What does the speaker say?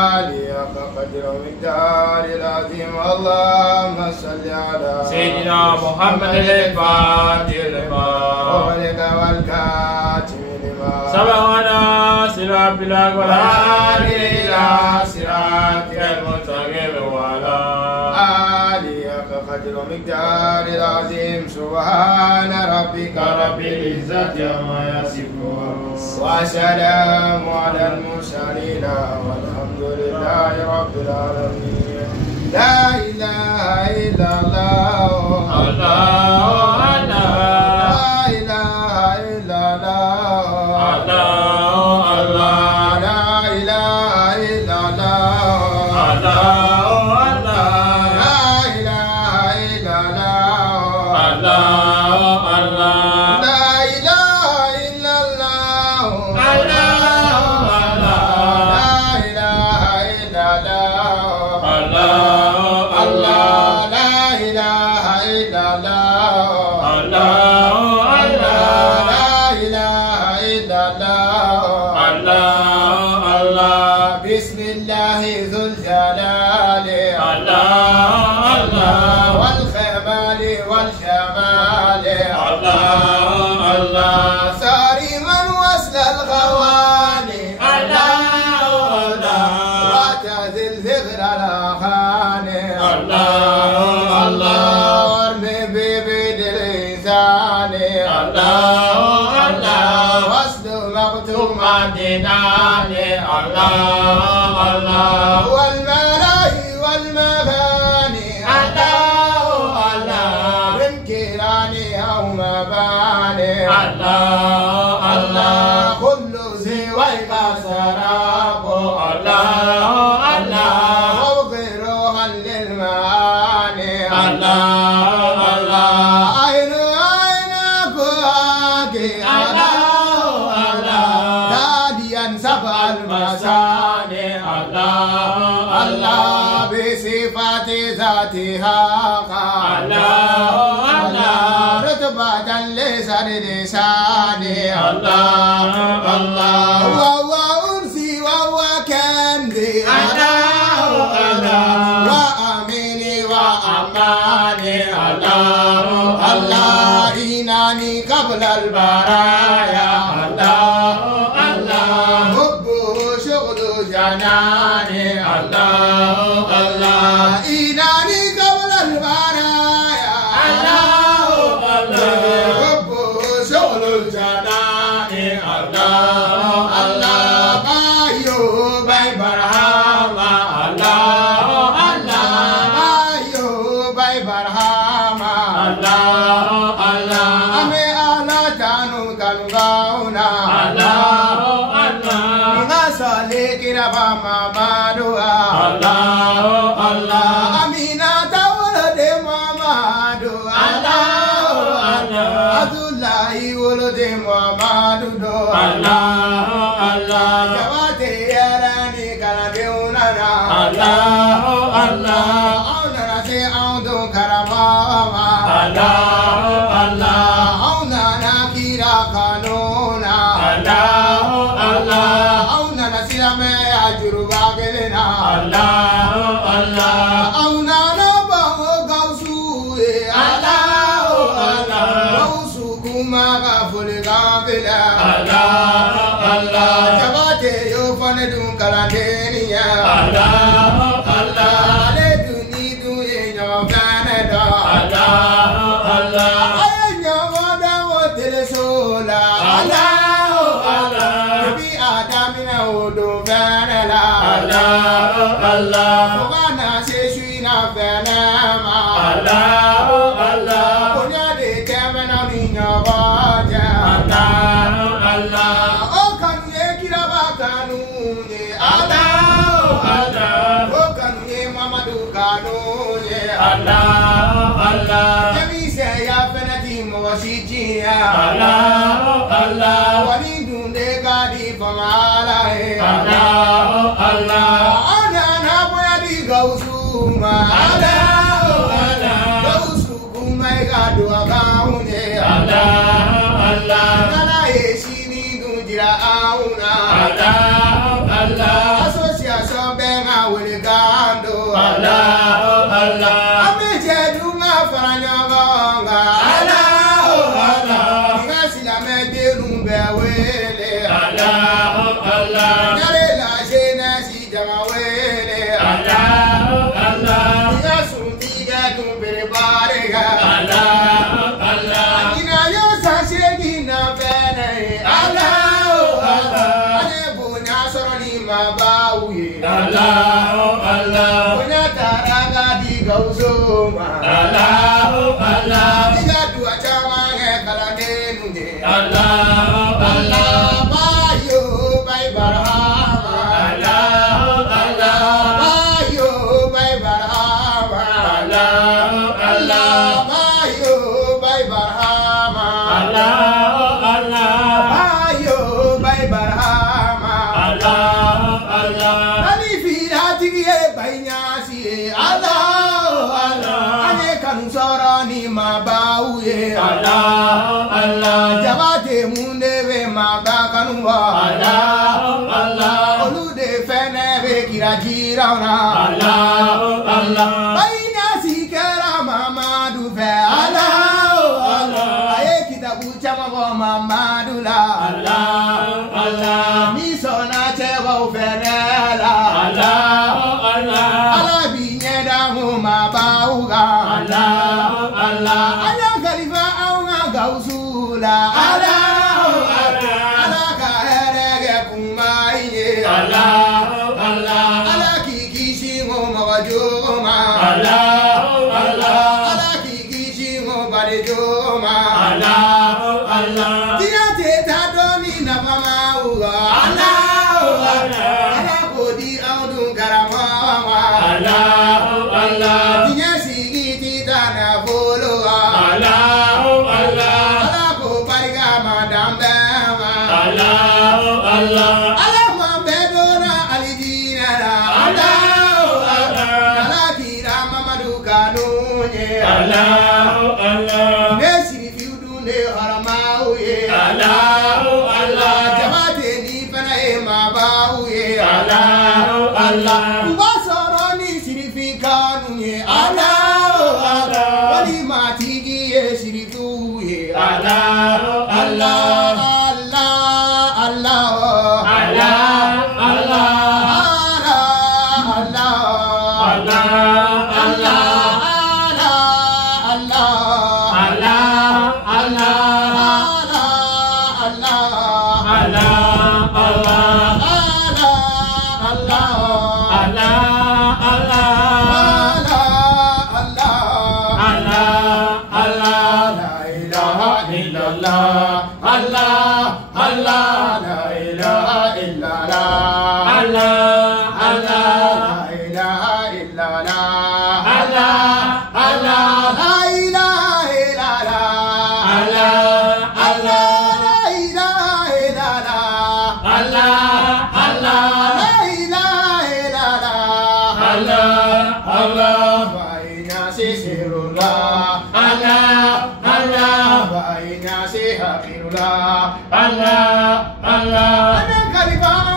قدر مقدار العظيم اللهم صل على سيدنا محمد الفاتح لما أغلق والكاتم لما سبقنا صراط بالحق والهادي إلى صراطك المستقيم وعلى آله قدر مقدار العظيم سبحان ربك رب العزة عما يصفون وسلام على المرسلين والحمد لله رب العالمين. لا إله إلا الله الله الله لا إله إلا الله الله الله لا إله إلا الله الله الله الله والملاهي والمباني الله الله من كيراني أو مباني الله الله كل زويق سراب الله الله وغيرها للمعاني الله الله عين عينك واقي سبع المساني الله الله بصفات ذاتها الله الله رتبة لسان لساني الله الله وهو أنسي وهو كنزي الله الله وأميني وأماني الله الله إناني قبل البرايا الله جناني الله الله إناني قبل البرايا الله الله حب شغل الجنان الله الله أيوب برهام الله الله أيوب برهام الله الله أمي أنا تانو كنغاونا الله Mama dua Allah Allah Amina tawala de mama dua Allah Allah Abdullahi wala de mama dua Allah Allah Jawate yarani kala de unana Allah Allah Aunana se aundo karama Allah Allah Aunana kira kanona Allah Allah Aunana silame Jurubagena Allah Allah Aunana Baho Gaoussou Allah Allah Gaoussou kouma Fulgavela Allah Allah Jabate yo fane dun kalandenia Allah Allah Ale duni du enyo Canada Allah Allah Ayenya wada wotele sola Allah Odo vanela Allah Allah Fogana se suina venema Allah Allah Konya de temena ninya baja Allah Allah O kanye kiraba kanunye Allah Allah O kanye mamadu kanunye Allah Allah Jami se ya fenati mwashijia Allah Allah Wani dunde gadi famala Allah Allah Ana na boya di Gaoussou Allah Allah Gaoussou kouma gado akaunye Allah Allah Nala eshini dun jira auna Allah Allah Association be nga wele gando Allah, Allah. Ame jedu nga faranyabanga Allah, Allah. Nga silame derumbe wele Allah, Allah. Nyare la jeunesse jama wele Allah, Allah. Nga suntiga dumbere barega Allah, Allah. Ina yo sashegi na bene Allah Ane bunya soroni mabauye Allah, Allah. Bunya taraga di Gaoussou Allah, Allah. Diga dua chama nge kalane nunge Allah, Allah. Bayo bay barhama Allah, Allah. Bayo bay barhama Allah, Allah. Bayo bay barhama Allah, Allah. Bayo bay barhama Allah, Allah. Ali fi hatiye baynyasi Allah Ane kanu soroni mabauye Allah, Allah. Jabate munebe magakanu Allah, Allah. Olude fenebe kirajirana Allah, Allah. Baynyasi kera mamadu fe Allah Aye kitabu chama mamadu la Allah, Allah. Misona chewa ufenela Allah, Allah. Ala binyeda huma bauga Allah, Allah. Ala khalifa aunga gausula Ala Ala kaherege kumaiye Allah, Allah. Ala kikishi ngomagajoma Allah, Allah. Ala kikishi ngobadejoma Allah, Allah. Tia teta doni na mamauga Ala Ala kodi audun karamama Allah, Allah. Tinya sigiti dana bologa Allah, Allah. Ala ko bariga madambema Allah, Allah. Ala mambedona alijina Ala Ala kira mamadu kanunye Allah, Allah. Nesiri fiudune haramauye Allah, Allah. Jamate ni fana e mabauye Allah, Allah. Ubasarani sirifikanunye Ala Wali matigi ye sirituye Allah, Allah. Allah Allah Allah, Allah. Allah Allah, Allah. Allah, Allah. Allah, Allah.